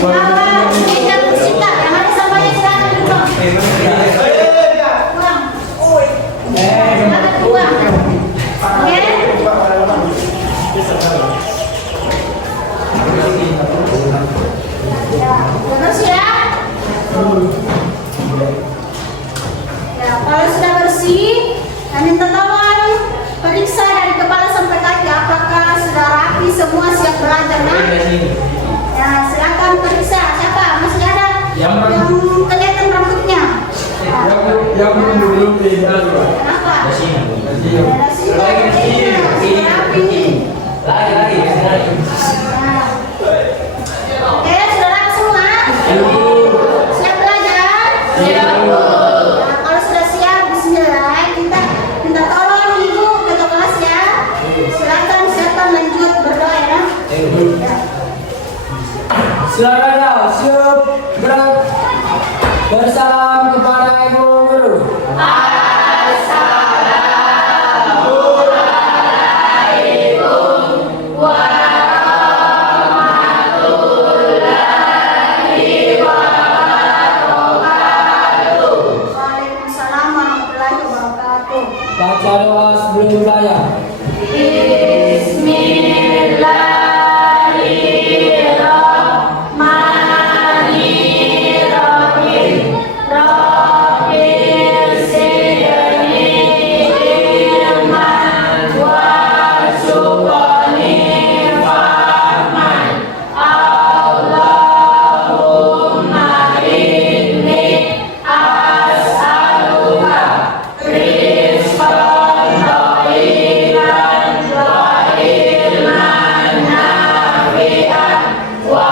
Kalau sudah bersih, kami minta tolong periksa dari kepala sampai kaki apakah sudah rapi semua siap belajar. Ya, silakan periksa. Siapa? Masih ada yang kelihatan rambutnya? Yang belum tidak. Kenapa? Lagi. Oke, sudah rapi semua? Siap belajar? Kalau sudah siap, bismillah, kita minta tolong ibu ketua kelas ya. Silakan lanjut berdoa ya. Silakan ya, siap gerak. Bersalam kepada ibu guru. Waalaikumsalam warahmatullahi wabarakatuh. Baca doa sebelum membayar. Bismillahirrahmanirrahim. Rabbil zidni ilman warzuqni fahman. Allahumma inni as'aluka rizqan thayyiban wa ilman nafi'an wa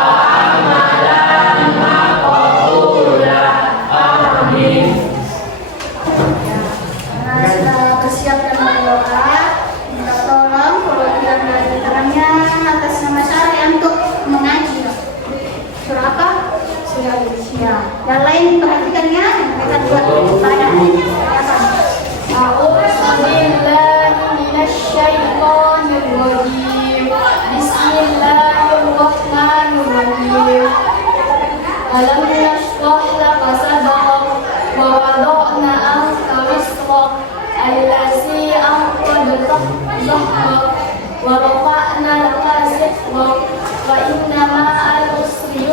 amalan maqbulan. Amin. Sudah bersiap dan berdoa, minta tolong perwakilan dari terangnya atas nama saya untuk mengaji. Surah apa? Surah Al-Isya. Yang lain perhatikannya, mereka buat tanya. Bismillahirrahmanirrahim. Bismillahirrahmanirrahim. Alam nashrah laka sadrak wa wada'na anka wisrak allazi anqadha dhahrak wa rafa'na laka zikrak wa inna ma'al usri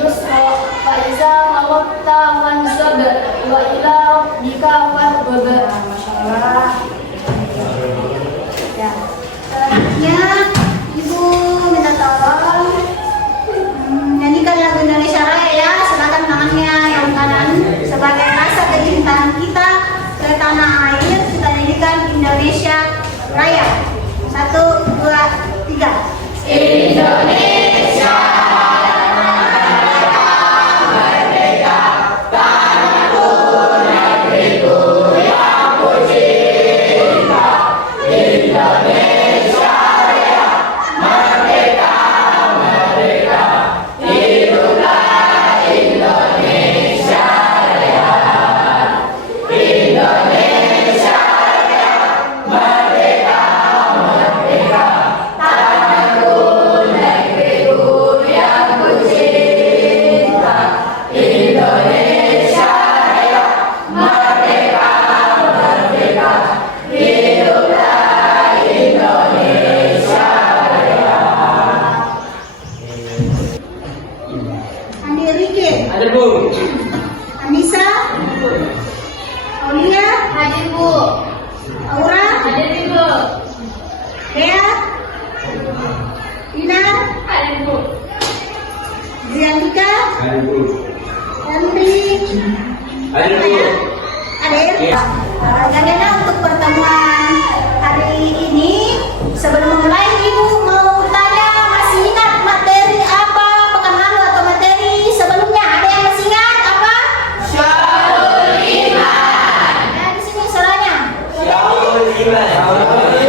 yusra fa iza faragta fansab wa ila rabbika farghab. Masyaallah. Ya. Selanjutnya Ibu minta tolong nyanyikan lagu Indonesia Raya ya. Silakan tangannya yang kanan sebagai rasa kecintaan kita ke tanah air. Kita nyanyikan Indonesia Raya. 1, 2, 3. Indonesia merdeka, tanahku negeriku yang ku cinta. Indonesia Raya merdeka, merdeka, hiduplah Indonesia Raya. Indonesia Raya merdeka, merdeka, tanahku negeriku yang ku cinta. Indonesia Raya merdeka, merdeka, hiduplah Indonesia Raya. Andi Rike, Ada bu. Anissa, Aulia, hadir Bu. Aura, hadir Bu. Dea, Ina, hadir Bu. Ziantika, Ada bu. Henry, Ada bu. hadir. Agenda untuk pertemuan hari ini, sebelum mulai Ibu mau tanya, masih ingat materi apa pekan lalu atau materi sebelumnya? Ada yang masih ingat apa? Syahrul Iman. Nah, di sini soalnya. Syahrul Iman. Materi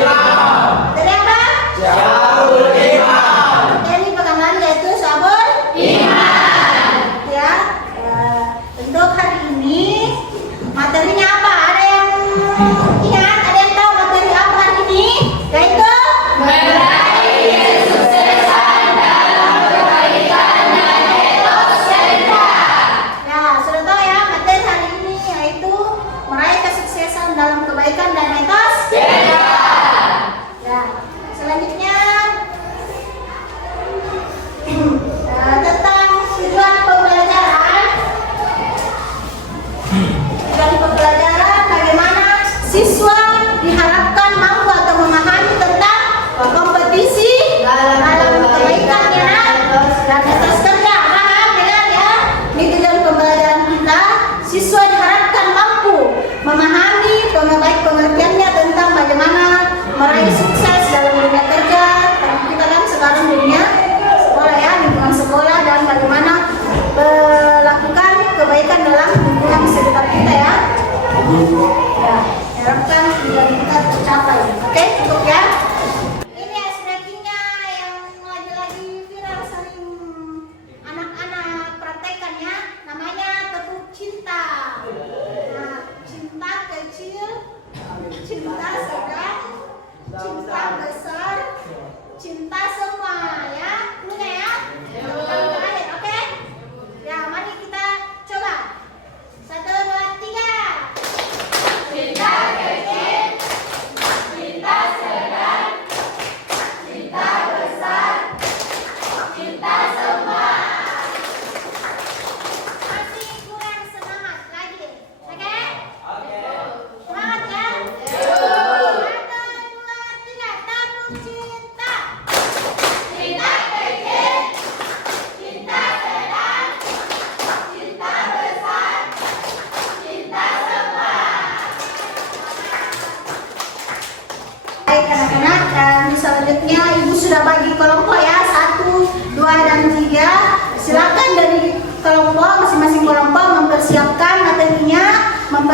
apa? Syahrul Iman. Materi pekan lalu yaitu Syahrul Iman. Ya. Untuk hari ini materinya apa? Ada yang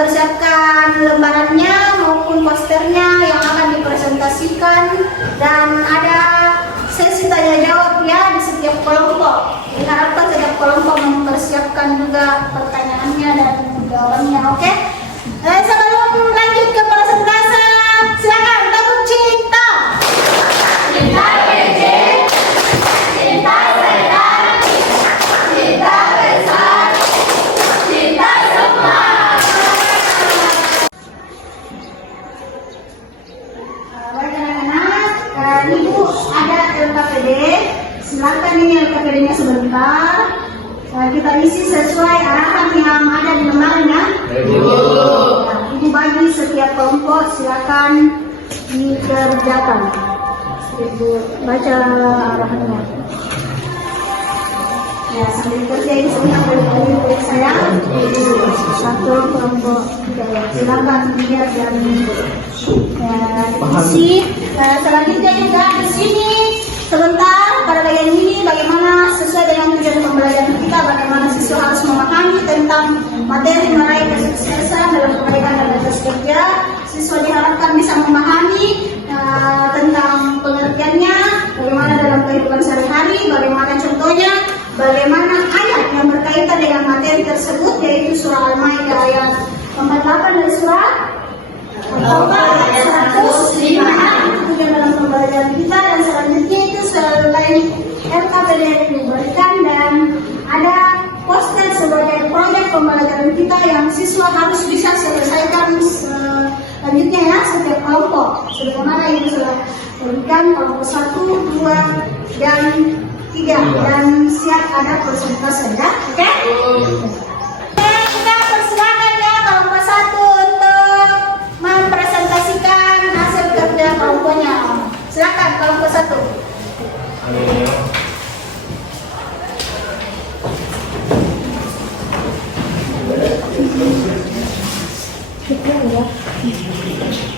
mempersiapkan lembarannya maupun posternya yang akan dipresentasikan, dan ada sesi tanya jawab ya di setiap kelompok. Diharapkan setiap kelompok mempersiapkan juga pertanyaannya dan jawabannya. Oke? Sebelum lanjut ke presentasi, silakan tabung cinta. Cinta PJ, cinta setan, cinta besar, cinta semua. Baik anak-anak, Ibu ada LKPD. Silakan ini LKPD-nya sebentar. Kita isi sesuai arahan yang ada di lembarannya. Ibu bagi setiap kelompok, silakan dikerjakan. Ibu baca arahannya. Ya, sambil kerjain sebentar dari saya. Satu kelompok, silakan lihat dan isi. Selanjutnya juga di sini sebentar pada bagian ini bagaimana sesuai dengan tujuan pembelajaran kita, bagaimana siswa harus memahami tentang materi meraih kesuksesan dalam kebaikan dan atas kerja. Siswa diharapkan bisa memahami tentang pengertiannya, bagaimana dalam kehidupan sehari-hari, bagaimana contohnya, bagaimana ayat yang berkaitan dengan materi tersebut, yaitu surah Al-Maidah ayat 48 dari surah ayat 105 tujuan dalam pembelajaran kita. Dan selanjutnya itu selain LKPD yang diberikan dan ada poster sebagai proyek pembelajaran kita yang siswa harus bisa selesaikan selanjutnya ya, setiap kelompok. Sebagaimana ini sudah berikan kelompok 1, 2, dan 3 dan siap ada persentase ya. Oke? Kita persilakan ya kelompok 1 untuk mempresentasikan hasil kerja kelompoknya. Silakan kelompok 1.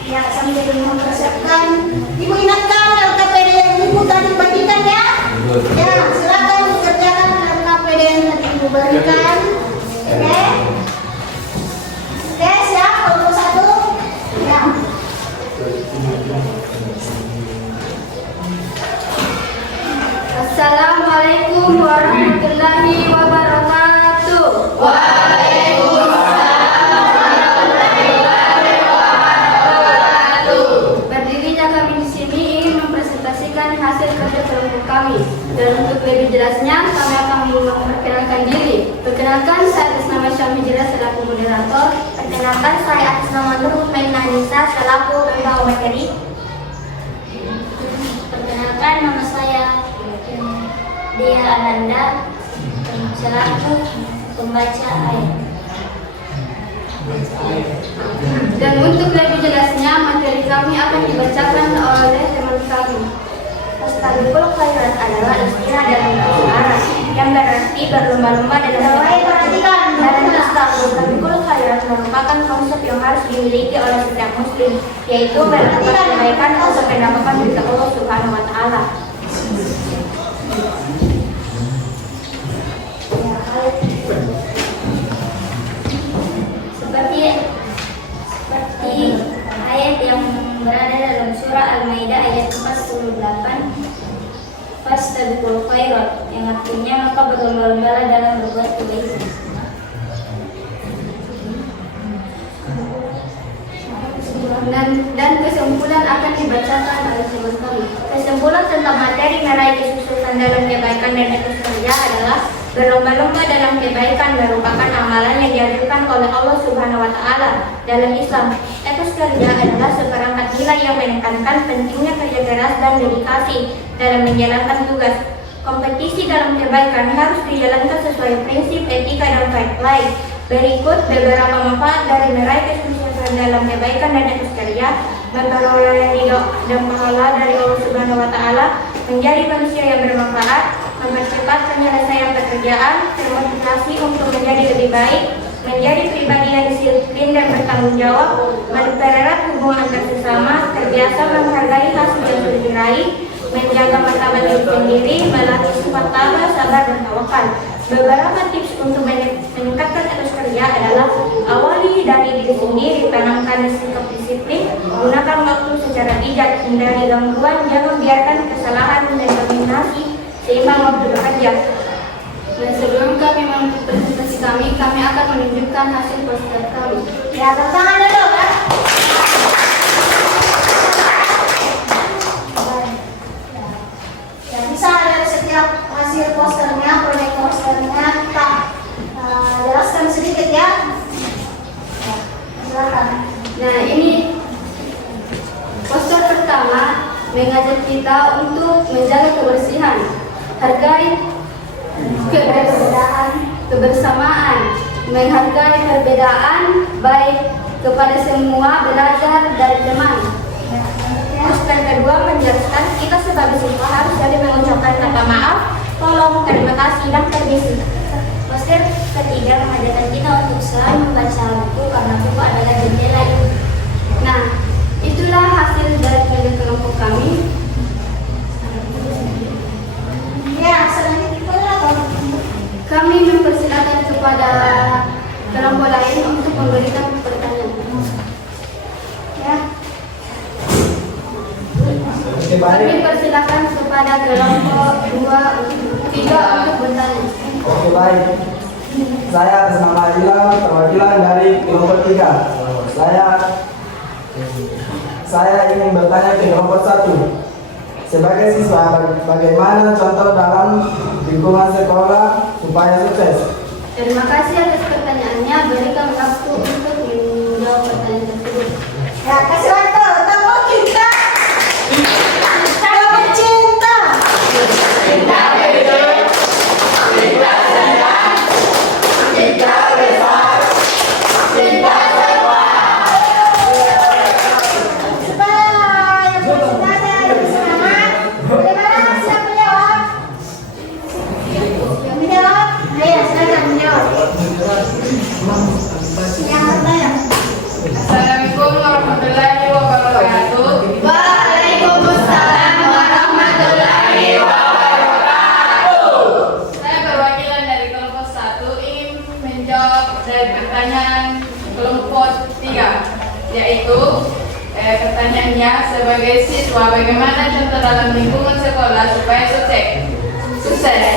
Ya, sambil mempersiapkan, Ibu ingatkan LKPD yang Ibu tadi bagikan ya. Ya, silakan dikerjakan LKPD yang tadi Ibu berikan. Oke? Oke, siap kelompok 1. Ya. Assalamualaikum warahmatullahi wabarakatuh. Berdirinya kami di sini ingin mempresentasikan hasil kerja kelompok kami. Dan untuk lebih jelasnya, kami akan memperkenalkan diri. Perkenalkan, saya atas nama Syamhi Jelas selaku moderator. Perkenalkan, saya atas nama Nur Mainanisa selaku pembawa materi. Perkenalkan, nama saya Dia Ananda selaku pembaca ayat. Dan untuk lebih jelasnya, materi kami akan dibacakan oleh teman kami. Fastabiqul khairat adalah istilah dalam bahasa Arab yang berarti berlomba-lomba dalam Islam. Fastabiqul khairat merupakan konsep yang harus dimiliki oleh setiap muslim, yaitu melakukan kebaikan untuk mendapatkan berita Allah Subhanahu wa taala. Seperti ayat yang berada dalam surah Al-Maidah ayat 48, fastabiqul khairat, yang artinya maka berlomba-lomba dalam berbuat kebaikan. Dan kesimpulan akan dibacakan oleh teman kami. Kesimpulan tentang materi meraih kesuksesan dalam kebaikan dan etos kerja adalah berlomba-lomba dalam kebaikan merupakan amalan yang dianjurkan oleh Allah Subhanahu wa taala dalam Islam. Etos kerja adalah seperangkat nilai yang menekankan pentingnya kerja keras dan dedikasi dalam menjalankan tugas. Kompetisi dalam kebaikan harus dijalankan sesuai prinsip etika dan fair play. Berikut beberapa manfaat dari meraih kesuksesan dalam kebaikan dan etos kerja: memperoleh ridho dan pahala dari Allah Subhanahu wa taala, menjadi manusia yang bermanfaat, mempercepat penyelesaian pekerjaan, termotivasi untuk menjadi lebih baik, menjadi pribadi yang disiplin dan bertanggung jawab, mempererat hubungan antar sesama, terbiasa menghargai hasil yang sudah diraih, menjaga martabat diri sendiri, melatih sifat tabah, sabar, dan tawakal. Beberapa tips untuk meningkatkan etos kerja adalah awali dari diri sendiri, tanamkan sikap disiplin, gunakan waktu secara bijak, hindari gangguan, jangan biarkan kesalahan mendominasi, seimbang waktu bekerja. Dan sebelum kami memulai presentasi kami akan menunjukkan hasil poster kami. Ya, tepuk tangan dulu kan. Ya, bisa dari setiap hasil posternya, proyek posternya kita jelaskan sedikit ya. Ya, silakan. Nah, ini poster pertama mengajak kita untuk menjaga kebersihan, hargai kebersamaan, menghargai perbedaan, baik kepada semua, belajar dari teman. Poster kedua menjelaskan kita sebagai siswa harus saling mengucapkan kata maaf, tolong, terima kasih, dan permisi. Poster ketiga mengajarkan kita untuk selalu membaca buku karena buku adalah jendela. Nah, itulah hasil dari kerja kelompok kami. Ya, selanjutnya apa? Kami mempersilakan kepada kelompok lain untuk memberikan pertanyaan. Ya. Oke, Kami baik. persilakan kepada kelompok 3 untuk bertanya. Oke, baik. Saya atas nama Ilham, perwakilan dari kelompok 3. Saya ingin bertanya ke kelompok 1. Sebagai siswa, bagaimana contoh dalam lingkungan sekolah supaya sukses? Terima kasih atas pertanyaannya. Berikan waktu untuk menjawab pertanyaan tersebut. Ya, kasih waktu. Tepuk cinta. Tepuk cinta. Supaya yang bercinta lebih semangat. Bagaimana? Siap menjawab? Yang menjawab? Ayo, silakan menjawab. Yang bertanya. Assalamualaikum warahmatullahi wabarakatuh. Waalaikumsalam warahmatullahi wabarakatuh. Saya perwakilan dari kelompok 1 ingin menjawab dari pertanyaan kelompok 3, yaitu pertanyaannya sebagai siswa bagaimana contoh dalam lingkungan sekolah supaya sukses?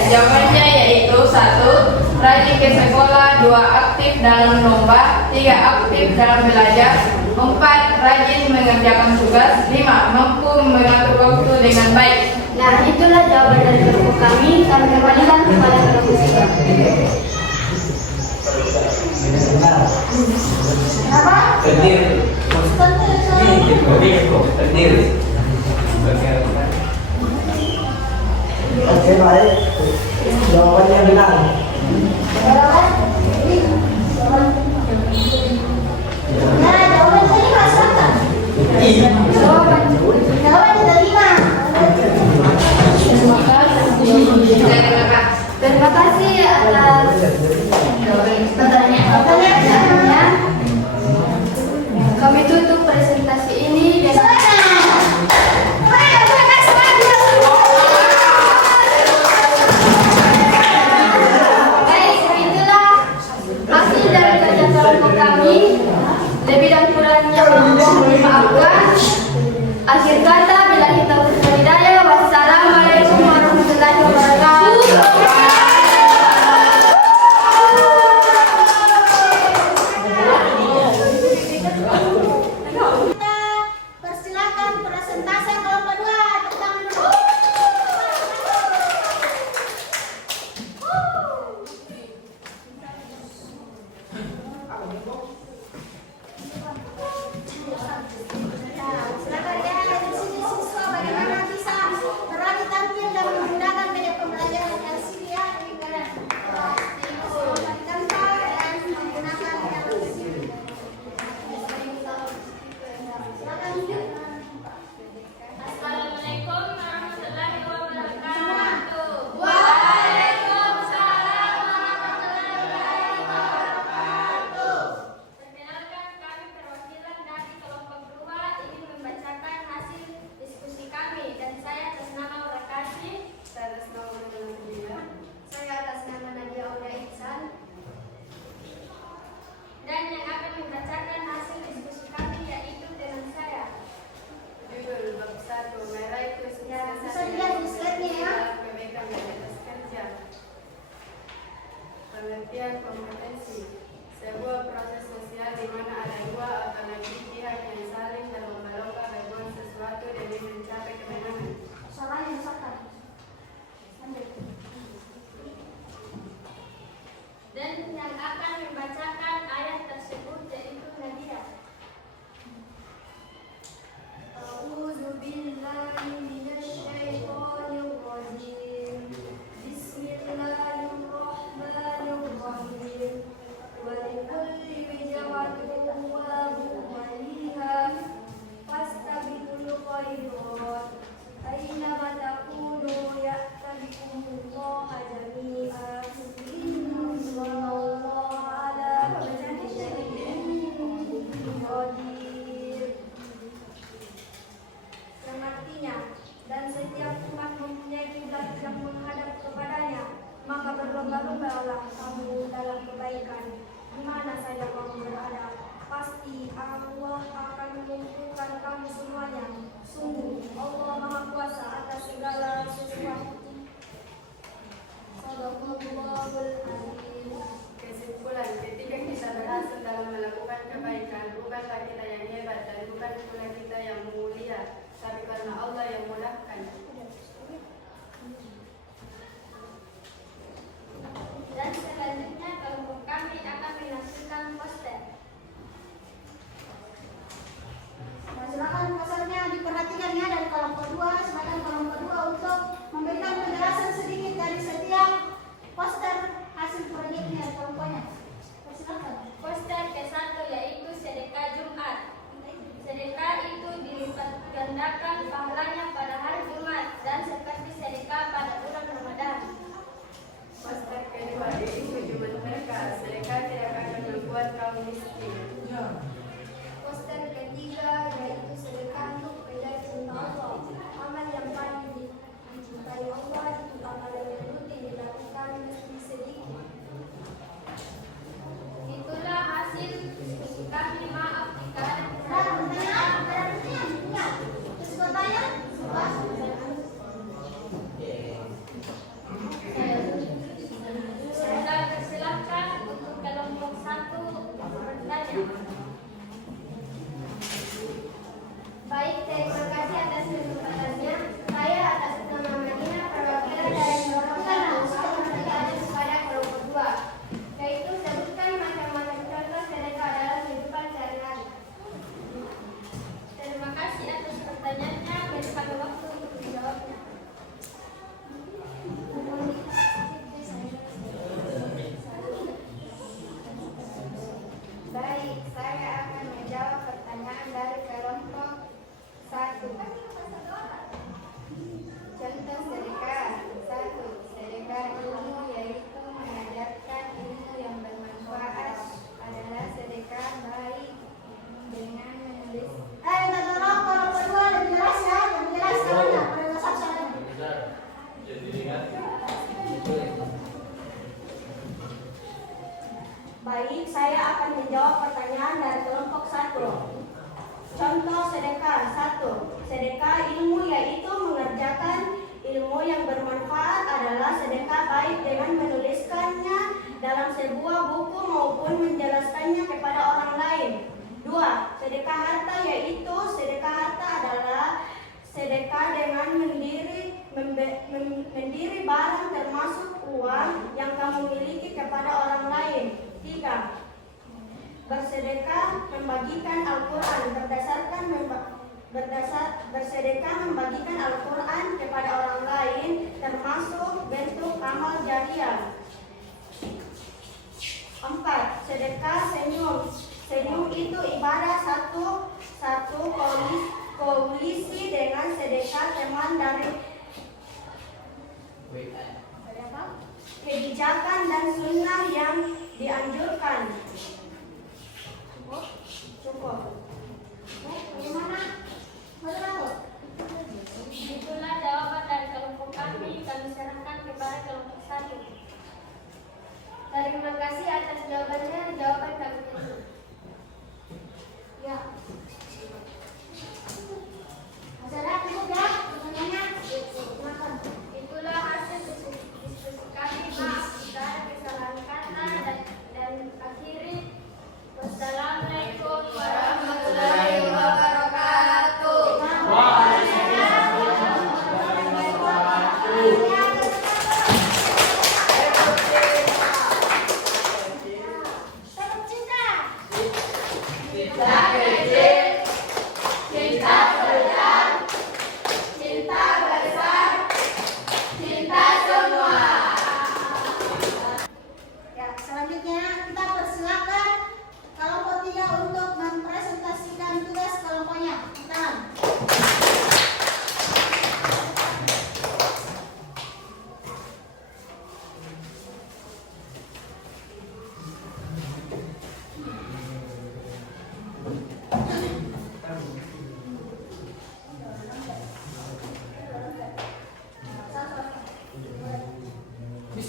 Jawabannya yaitu 1. Rajin ke sekolah, 2. Aktif dalam lomba, 3. Aktif dalam belajar, 4. Rajin mengerjakan tugas, 5. Mampu mengatur waktu dengan baik. Nah, itulah jawaban dari kelompok kami. Kami kembalikan kepada kelompok 3. Apa? Berdiri. Berdiri. Oke, baik. Jawabannya benar. Jawaban? Nah, jawaban tadi Mas Raka. Jawaban. Jawaban diterima. Terima kasih atas pertanyaannya. Kami tutup presentasi ini dengan baik. Itulah hasil dari kerja kelompok kami. Lebih dan kurangnya mohon dimaafkan. Akhir kata, bila kita hidayah. Wassalamualaikum warahmatullahi wabarakatuh. Persilakan presentasi kelompok 2. Tepuk tangan dulu. Silakan ya, di sini. latihan kompetensi, sebuah proses sosial di mana ada dua atau lebih pihak yang saling berlomba-lomba berbuat sesuatu demi mencapai kemenangan. Salah yang satu. Dan yang akan membacakan ayat tersebut yaitu Nadia. A'udzu billahi minasy syaithanir rajim. Bismillahirrahmanirrahim. Wa likulli wijhatin waliha fastabiqul khairat. Aina ma takunu ya'tabikumullahu jami'an. Innallaha ala kulli syai'in qadir. Yang artinya, dan setiap umat mempunyai kiblat yang menghadap kepadanya, maka berlomba-lombalah kamu dalam kebaikan. Di mana saja kamu berada, pasti Allah akan mengumpulkan kamu semuanya. Sungguh, Allah Maha Kuasa atas segala sesuatu. Sadaqallahul Azim. Kesimpulan, ketika kita berhasil dalam melakukan kebaikan, bukanlah kita yang hebat dan bukan pula kita yang mulia, tapi karena Allah yang memudahkan. Dan selanjutnya kelompok kami akan menampilkan poster. Silakan posternya diperhatikan ya dari kelompok 2, silakan kelompok 2 untuk memberikan penjelasan sedikit dari setiap poster hasil proyeknya kelompoknya. Silakan. Poster ke-1 yaitu sedekah Jumat. Sedekah itu dilipat gandakan pahalanya pada hari Jumat dan seperti sedekah pada bulan Ramadan. Poster kedua yaitu Jumat Berkah, sedekah tidak akan membuat kaum miskin. Poster ketiga yaitu sedekah untuk mencari cinta Allah. Amal yang paling dicintai Allah itu amal yang rutin dilakukan meski sedikit. Itulah hasil kami, maaf jika ada Saya persilahkan untuk kelompok 1 bertanya. Baik, terima kasih atas kesempatannya. Saya atas nama Madinah perwakilan dari Kelompok 1 bertanya kepada kelompok 2, yaitu sebutkan macam-macam contoh sedekah dalam kehidupan sehari-hari. Terima kasih atas pertanyaannya. Berikan waktu untuk menjawabnya. Baik, saya akan menjawab pertanyaan dari kelompok 1. Contoh sedekah 1. Sedekah ilmu yaitu mengajarkan ilmu yang bermanfaat adalah sedekah baik dengan menulis. Tolong kelompok 2 lebih jelas ya, lebih jelas caranya, penjelasan caranya. Baik, saya akan menjawab pertanyaan dari kelompok 1. Contoh sedekah 1. Sedekah ilmu yaitu mengerjakan ilmu yang bermanfaat adalah sedekah baik dengan menuliskannya dalam sebuah buku maupun menjelaskannya kepada orang lain. 2. Sedekah harta yaitu sedekah harta adalah sedekah dengan mendiri barang termasuk uang yang kamu miliki kepada orang lain. 3. Bersedekah membagikan Al-Quran bersedekah membagikan Al-Quran kepada orang lain termasuk bentuk amal jariah. 4. Sedekah senyum. Senyum itu ibadah satu koalisi dengan sedekah teman dari kebijakan dan sunnah yang dianjurkan. Cukup. Bagaimana? Itulah jawaban dari kelompok kami serahkan kepada kelompok 1. Terima kasih atas jawabannya. Jawaban kami itu. Ya. Saudara cukup ya pertanyaannya. Silakan. Itulah hasil diskusi kami. Maaf jika ada kesalahan kata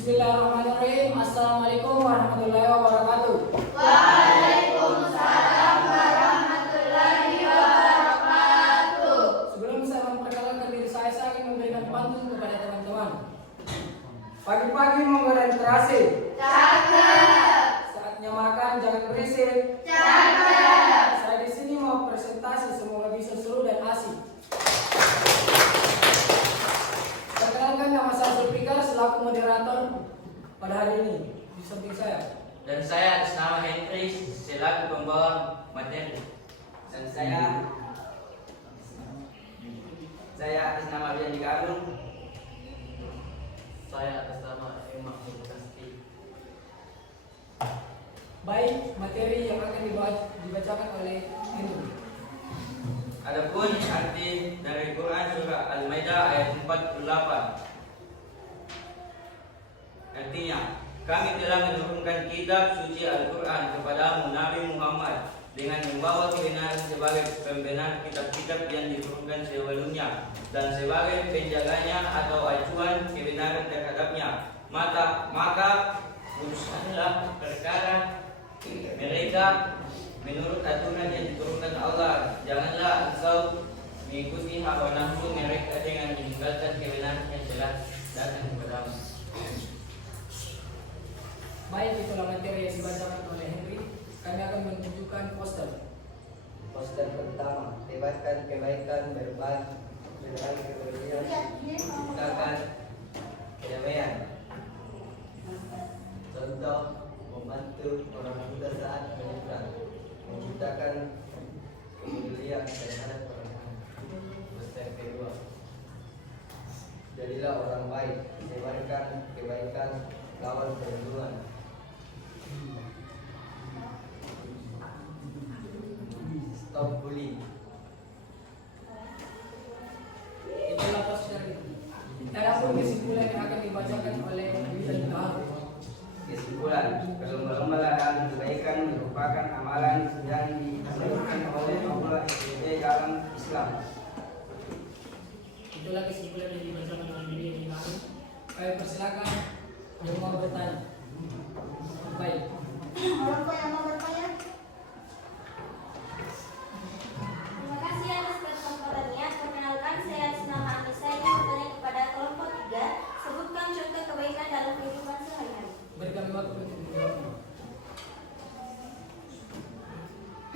Bismillahirrahmanirrahim. Assalamualaikum warahmatullahi wabarakatuh. Waalaikumsalam warahmatullahi wabarakatuh. Sebelum saya memperkenalkan diri saya ingin memberikan pantun kepada teman-teman. Pagi-pagi menggoda terasi. Cakep. Saatnya makan jangan berisik. Cakep. Saya di sini mau presentasi, semoga bisa seru dan asik. Perkenalkan, nama saya Zulfikar selaku moderator pada hari ini. Di samping saya. Dan saya atas nama Henry selaku pembawa materi. Dan saya atas nama Bian Agung. Saya atas nama Emma Kasti. Baik, materi yang akan dibacakan oleh Henry. Adapun arti dari Quran surah Al-Maidah ayat 48. Artinya, kami telah menurunkan kitab suci Al-Quran kepadamu Nabi Muhammad dengan membawa kebenaran sebagai pembenar kitab-kitab yang diturunkan sebelumnya dan sebagai penjaganya atau acuan kebenaran terhadapnya. Maka urusanlah perkara mereka menurut aturan yang diturunkan Allah. Janganlah engkau mengikuti hawa nafsu mereka dengan meninggalkan kebenaran yang telah datang kepadamu. Baik, itulah materi yang dibacakan oleh Henry. Kami akan menunjukkan poster. Poster pertama, bebaskan kebaikan, berbagi kebersihan, ciptakan kedamaian. Contoh, membantu orang muda saat menyeberang, menciptakan kepedulian terhadap orang lain. Poster kedua, jadilah orang baik, sebarkan kebaikan, lawan keburukan. Stop bullying. Itulah poster. Adapun kesimpulan yang akan dibacakan oleh Bian Agung. Kesimpulan, berlomba-lomba dalam kebaikan merupakan amalan yang dianjurkan oleh Allah dalam Islam. Itulah kesimpulan yang dibacakan oleh Bian Agung. Kami persilakan yang mau bertanya. Baik. Orang tua yang mau bertanya? Terima kasih atas kesempatannya. Perkenalkan, saya atas nama Anissa ingin bertanya kepada kelompok 3. Sebutkan contoh kebaikan dalam kehidupan sehari-hari. Beri kami waktu untuk menjawabnya.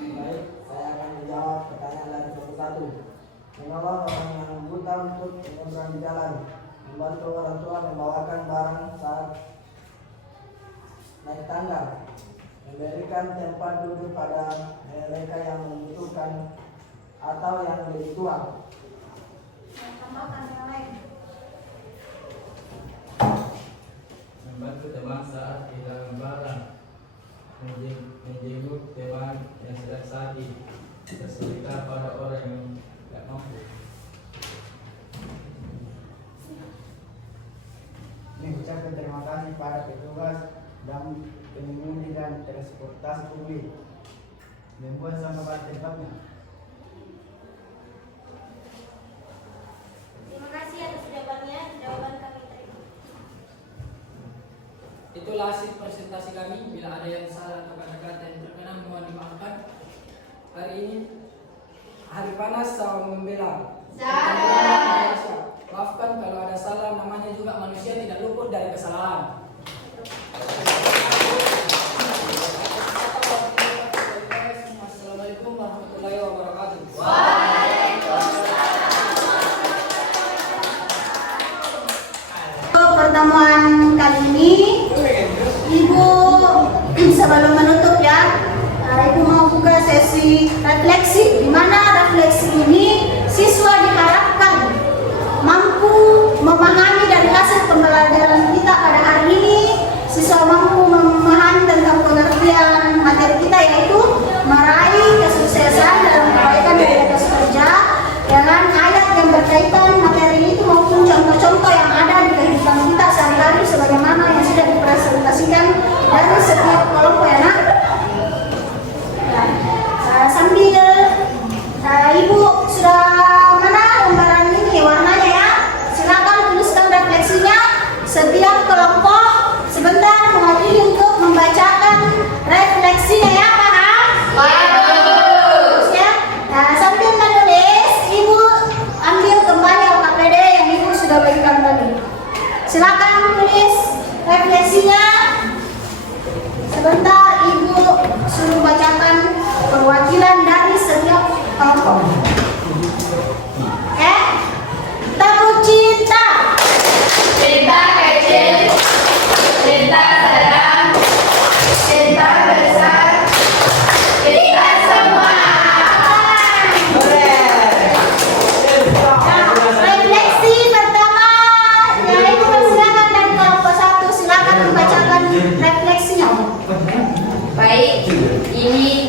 Baik, saya akan menjawab pertanyaan dari satu-satu. Menolong orang yang buta untuk menyeberang di jalan, membantu orang tua membawakan barang saat naik tangga, memberikan tempat duduk pada mereka yang membutuhkan atau yang lebih tua. Tambahkan yang lain. Membantu teman saat kehilangan barang, menjenguk teman yang sedang sakit, bersedekah pada orang yang tidak mampu. Mengucapkan terima kasih pada petugas dan pengemudi dan transportasi publik, membuat sampah pada tempatnya. Terima kasih atas jawabannya. Jawaban kami terima. Itulah hasil presentasi kami. Bila ada yang salah atau kata-kata yang terkena mohon dimaafkan. Hari ini hari panas sama membela. Maafkan kalau ada salah, namanya juga manusia tidak luput dari kesalahan. Assalamualaikum warahmatullahi wabarakatuh. Pertemuan kali ini, Ibu sebelum menutup ya, Ibu mau buka sesi refleksi, di mana refleksi ini siswa diharapkan mampu memahami dari hasil pembelajaran kita pada hari ini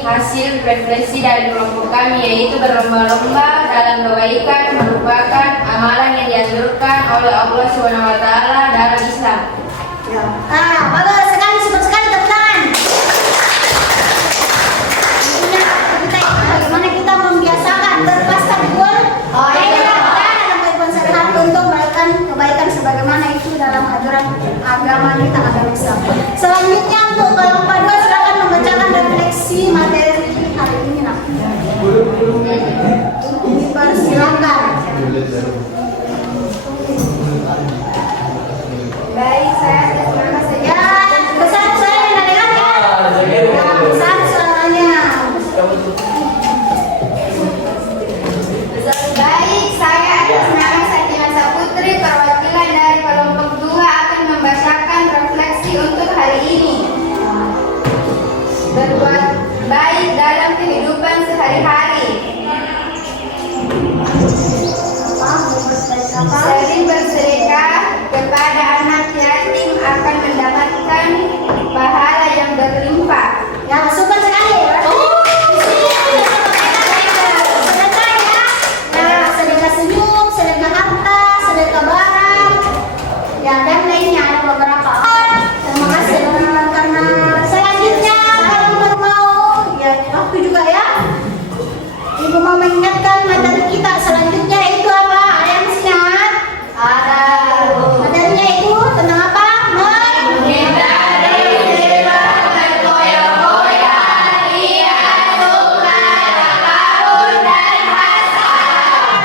hasil refleksi dari kelompok kami, yaitu berlomba-lomba dalam kebaikan merupakan amalan yang dianjurkan oleh Allah SWT dalam Islam. Bagus sekali, super sekali, tepuk tangan. Bagaimana kita membiasakan berpastaghfir dalam kehidupan sehari-hari untuk melakukan kebaikan sebagaimana itu dalam ajaran agama kita, agama Islam. Selanjutnya untuk kelompok 2 silakan membacakan refleksi materi hari ini. Persilakan. Baik, saya atas nama Ya, besar suaranya dengar ya. Ya, besar suaranya. Baik, saya atas nama Sakina Saputri, perwakilan dari kelompok 2 akan membacakan refleksi untuk hari ini. Berbuat baik dalam kehidupan sehari-hari. Sering bersedekah kepada anak yatim akan mendapatkan pahala yang berlimpah. Ya, super sekali. Sedekah ya. Ya, sedekah senyum, sedekah harta, sedekah barang. Ya, dan lainnya ada beberapa. Terima kasih teman-teman karena selanjutnya kalau mau ya waktu juga ya. Ibu mau mengingatkan materi kita selanjutnya itu apa? Ada yang masih ingat? Ada. Materinya itu tentang apa?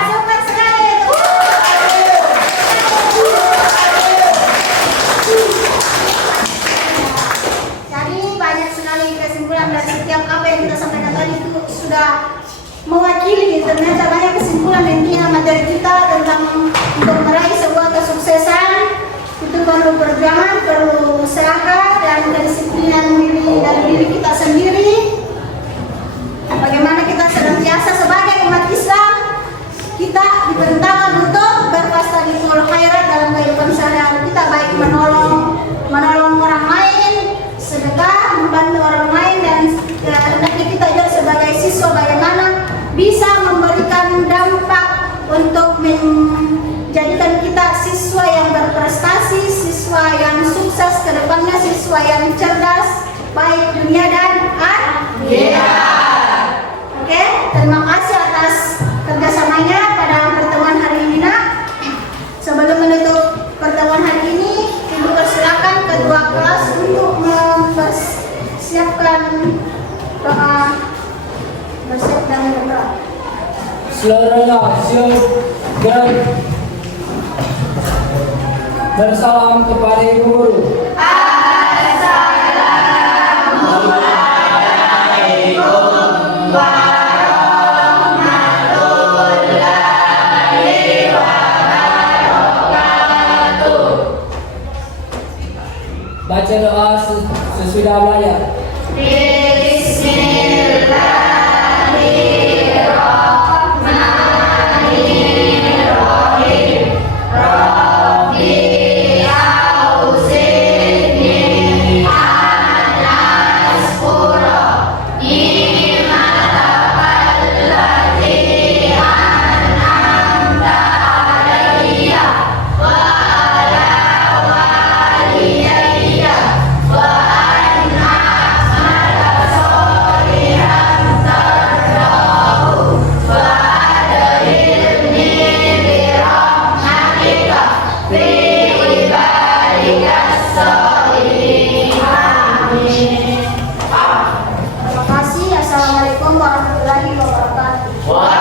Super sekali. Jadi banyak sekali kesimpulan dari setiap apa yang kita sampaikan tadi itu sudah mewakili ternyata banyak kesimpulan intinya materi kita tentang untuk meraih sebuah kesuksesan itu perlu perjuangan, perlu usaha dan kedisiplinan dari diri kita sendiri. Bagaimana kita senantiasa sebagai umat Islam kita diperintahkan untuk berfastaghfirul khairat dalam kehidupan sehari-hari kita, baik menolong orang lain, sedekah, membantu orang lain, dan hendaknya kita juga sebagai siswa bagaimana bisa memberikan dampak untuk menjadikan kita siswa yang berprestasi, siswa yang sukses ke depannya, siswa yang cerdas baik dunia dan akhirat. Oke, terima kasih atas kerjasamanya pada pertemuan hari ini. Sebelum menutup pertemuan hari ini, Ibu persilakan kedua kelas untuk mempersiapkan doa bersiap dan berdoa. Seluruhnya siap dan bersalam kepada Ibu Guru. Baca doa sesudah belajar. Terima kasih. Assalamualaikum warahmatullahi wabarakatuh.